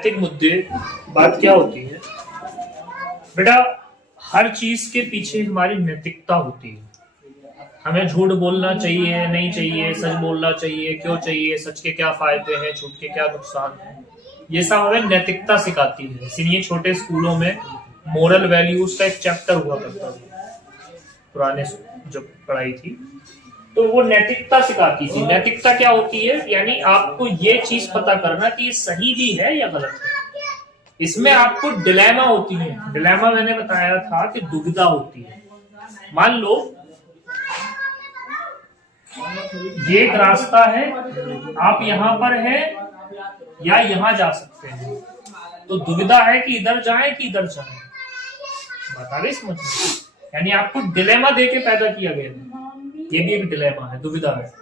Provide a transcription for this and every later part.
नैतिक मुद्दे बात क्या होती है बेटा, हर चीज के पीछे हमारी नैतिकता होती है। हमें झूठ बोलना चाहिए नहीं चाहिए, सच बोलना चाहिए क्यों चाहिए, सच के क्या फायदे हैं, झूठ के क्या नुकसान है, ये सब हमें नैतिकता सिखाती है। इसीलिए छोटे स्कूलों में मोरल वैल्यूज का एक चैप्टर हुआ करता था, पुराने जब पढ़ाई थी तो वो नैतिकता सिखाती थी। नैतिकता क्या होती है, यानी आपको ये चीज पता करना कि ये सही भी है या गलत है। इसमें आपको डिलेमा होती है। डिलेमा मैंने बताया था कि दुविधा होती है। मान लो ये एक रास्ता है, आप यहाँ पर हैं या यहाँ जा सकते हैं, तो दुविधा है कि इधर जाएं कि इधर जाएं। बता रहे समझ में? यानी आपको डिलेमा देके पैदा किया गया है। ये भी एक डिलेमा है, दुविधा है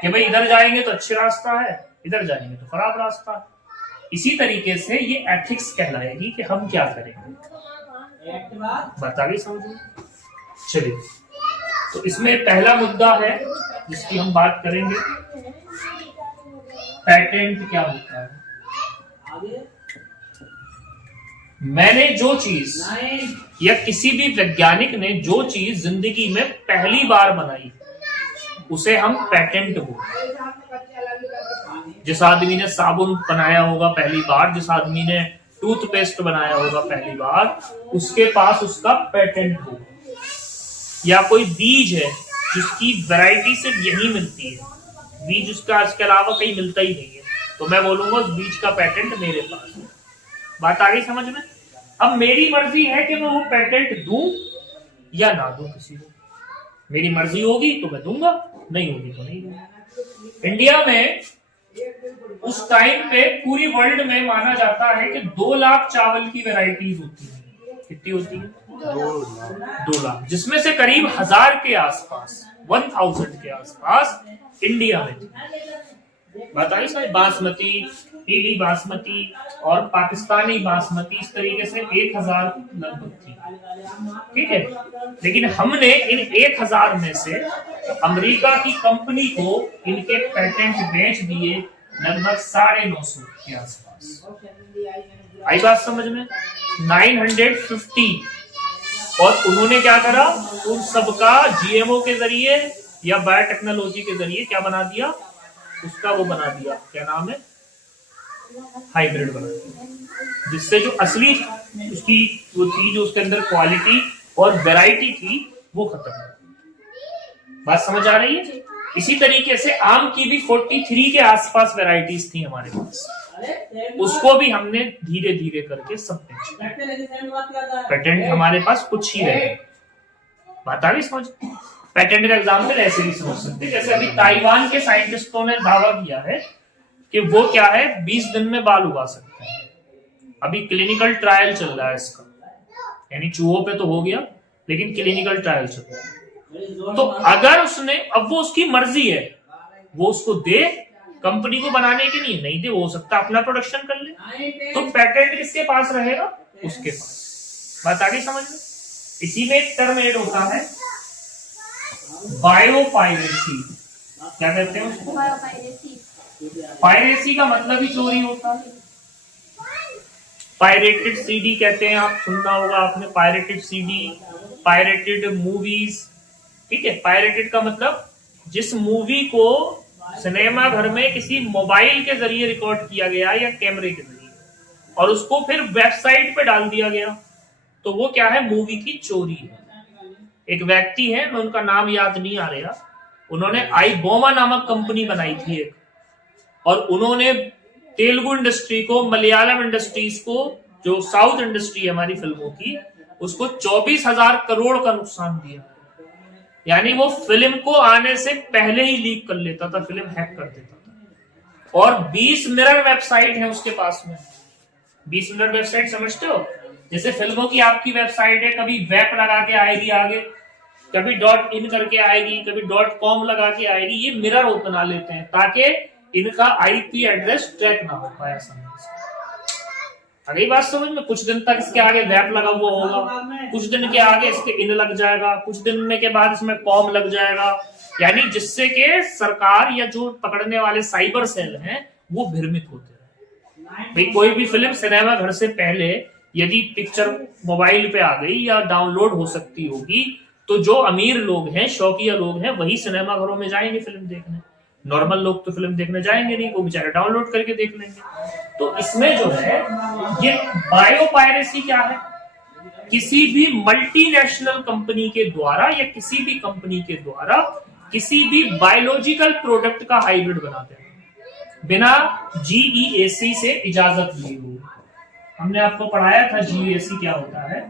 कि भाई इधर जाएंगे तो अच्छा रास्ता है, इधर जाएंगे तो खराब रास्ता है। इसी तरीके से ये एथिक्स कहलाएगी कि हम क्या करेंगे। बता रही समझ में? चलिए, तो इसमें पहला मुद्दा है जिसकी हम बात करेंगे, पेटेंट क्या होता है। मैंने जो चीज या किसी भी वैज्ञानिक ने जो चीज जिंदगी में पहली बार बनाई उसे हम पेटेंट बोलते हैं। जिस आदमी ने साबुन बनाया होगा पहली बार, जिस आदमी ने टूथपेस्ट बनाया होगा पहली बार, उसके पास उसका पेटेंट होगा। या कोई बीज है जिसकी वैरायटी सिर्फ यही मिलती है, बीज उसका इसके अलावा कहीं मिलता ही नहीं है, तो मैं बोलूंगा उस बीज का पेटेंट मेरे पास है। बात आ गई समझ में? अब मेरी मर्जी है कि मैं वो पेटेंट दूं या ना दूं किसी को। मेरी मर्जी होगी तो मैं दूंगा, नहीं होगी तो नहीं दूंगा। इंडिया में उस टाइम पे पूरी वर्ल्ड में माना जाता है कि 2 लाख चावल की वैरायटीज होती है। कितनी होती है? 2 लाख, जिसमें से करीब 1000 के आसपास, 1000 के आसपास इंडिया में थी। बताइए साहब, बासमती, टीडी बासमती और पाकिस्तानी बासमती, इस तरीके से 1000 लगभग थी। ठीक है, लेकिन हमने इन 1000 में से अमेरिका की कंपनी को इनके पेटेंट बेच दिए लगभग 950 के आसपास। आई बात समझ में? 950। और उन्होंने क्या करा, उन सबका जीएमओ के जरिए या बायोटेक्नोलॉजी के जरिए क्या बना दिया, उसका वो बना दिया, क्या नाम है, हाइब्रिड बना दिया, जिससे जो असली उसकी वो थी, जो उसके अंदर क्वालिटी और वैरायटी थी, वो खत्म हो गई। बात समझ आ रही है? इसी तरीके से आम की भी 43 के आसपास वैरायटीज थी हमारे पास, उसको भी हमने धीरे धीरे करके सब पेटेंट हमारे पास कुछ ही रहे। बात आ गई समझ? पेटेंट का एग्जाम्पल ऐसे भी समझ सकते हैं, जैसे अभी ताइवान के साइंटिस्टों ने दावा किया है कि वो क्या है, 20 दिन में बाल उगा सकते हैं। अभी क्लिनिकल ट्रायल चल रहा है इसका, यानी चूहों पे तो हो गया, लेकिन क्लिनिकल ट्रायल चल रहा है। तो अगर उसने, अब वो उसकी मर्जी है, वो उसको दे कंपनी को बनाने के लिए, नहीं दे, हो सकता अपना प्रोडक्शन कर ले, तो पेटेंट किसके पास रहेगा? उसके पास। बात आगे समझ में? इसी में एक टर्म ऐड होता है, बायोपायरेसी। क्या कहते हैं उसको? पायरेसी का मतलब ही चोरी होता है। पायरेटेड सीडी कहते हैं, आप सुनना होगा आपने, पायरेटेड सीडी, पायरेटेड मूवीज। ठीक है, पायरेटेड का मतलब जिस मूवी को सिनेमा घर में किसी मोबाइल के जरिए रिकॉर्ड किया गया या कैमरे के जरिए और उसको फिर वेबसाइट पे डाल दिया गया, तो वो क्या है, मूवी की चोरी है। एक व्यक्ति है, मैं उनका नाम याद नहीं आ रहा, उन्होंने आईबोमा नामक कंपनी बनाई थी एक, और उन्होंने तेलुगु इंडस्ट्री को, मलयालम इंडस्ट्रीज को, जो साउथ इंडस्ट्री है हमारी फिल्मों की, उसको 24,000 करोड़ का नुकसान दिया। यानी वो फिल्म को आने से पहले ही लीक कर लेता था, फिल्म हैक कर देता था। और 20 मिरर वेबसाइट है उसके पास में। 20 मिरर वेबसाइट समझते हो? जैसे फिल्मों की आपकी वेबसाइट है, कभी वेब लगा के आएगी आगे, कभी .in करके आएगी, कभी .com लगा के आएगी। ये मिरर बना लेते हैं ताकि इनका आईपी एड्रेस ट्रैक ना हो पाए आसानी से। अगली बात समझ में? कुछ दिन तक इसके आगे वेब लगा हुआ होगा, कुछ दिन के आगे इसके इन लग जाएगा, कुछ दिन के बाद इसमें कॉम लग जाएगा, यानी जिससे कि सरकार या जो पकड़ने वाले साइबर सेल हैं वो भ्रमित होते हैं। भाई कोई भी फिल्म सिनेमा घर से पहले यदि पिक्चर मोबाइल पे आ गई या डाउनलोड हो सकती होगी, तो जो अमीर लोग हैं, शौकिया लोग हैं, वही सिनेमा घरों में जाएंगे फिल्म देखने। नॉर्मल लोग तो फिल्म देखने जाएंगे नहीं, वो बेचारे डाउनलोड करके देख लेंगे। तो इसमें जो है ये बायोपायरेसी क्या है, किसी भी मल्टीनेशनल कंपनी के द्वारा या किसी भी कंपनी के द्वारा किसी भी बायोलॉजिकल प्रोडक्ट का हाइब्रिड बनाते हैं बिना जीईएसी से इजाजत लिए हुए। हमने आपको पढ़ाया था जीईएसी क्या होता है,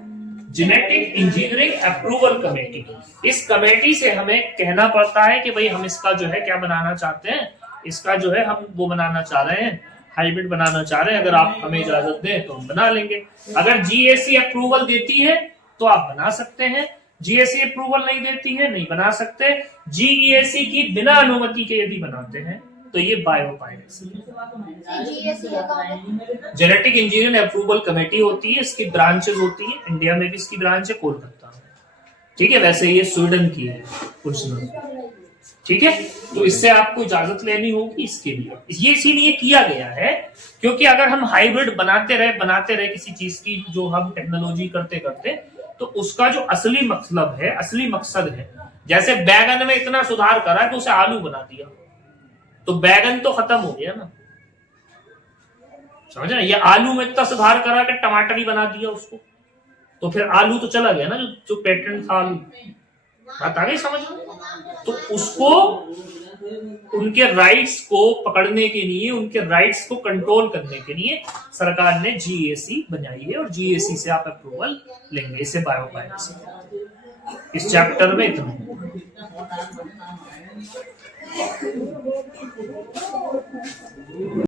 जेनेटिक इंजीनियरिंग अप्रूवल कमेटी। इस कमेटी से हमें कहना पड़ता है कि भाई हम इसका जो है क्या बनाना चाहते हैं, इसका जो है हम वो बनाना चाह रहे हैं, हाइब्रिड बनाना चाह रहे हैं, अगर आप हमें इजाजत दें तो हम बना लेंगे। अगर जीएसी अप्रूवल देती है तो आप बना सकते हैं, जीएसी अप्रूवल नहीं देती है नहीं बना सकते। जीईएसी की बिना अनुमति के यदि बनाते हैं तो ये biopiracy. Genetic engineering approval committee होती है, इसकी ब्रांचेस होती है, इंडिया में भी इसकी ब्रांच है कोलकाता में, ठीक है। वैसे ये स्वीडन की है ओरिजिनल, ठीक है। तो इससे आपको इजाजत लेनी होगी इसके लिए। ये इसीलिए किया गया है क्योंकि अगर हम हाइब्रिड बनाते रहे किसी चीज की, जो हम टेक्नोलॉजी करते करते, तो उसका जो असली मतलब है, असली मकसद है, जैसे बैगन में इतना सुधार करा कि उसे आलू बना दिया, तो बैगन तो खत्म हो गया ना, समझ रहे। ये आलू में इतना सुधार करा कि टमाटर ही बना दिया उसको, तो फिर आलू तो चला गया ना, जो पेटेंट था आलू। बात आ गई समझ में। तो उसको, उनके राइट्स को पकड़ने के लिए, उनके राइट्स को कंट्रोल करने के लिए सरकार ने जीएसी बनाई है, और जीएसी से आप अप्रूवल लेंगे। इसे बायोपायरेसी। इस चैप्टर में इतना।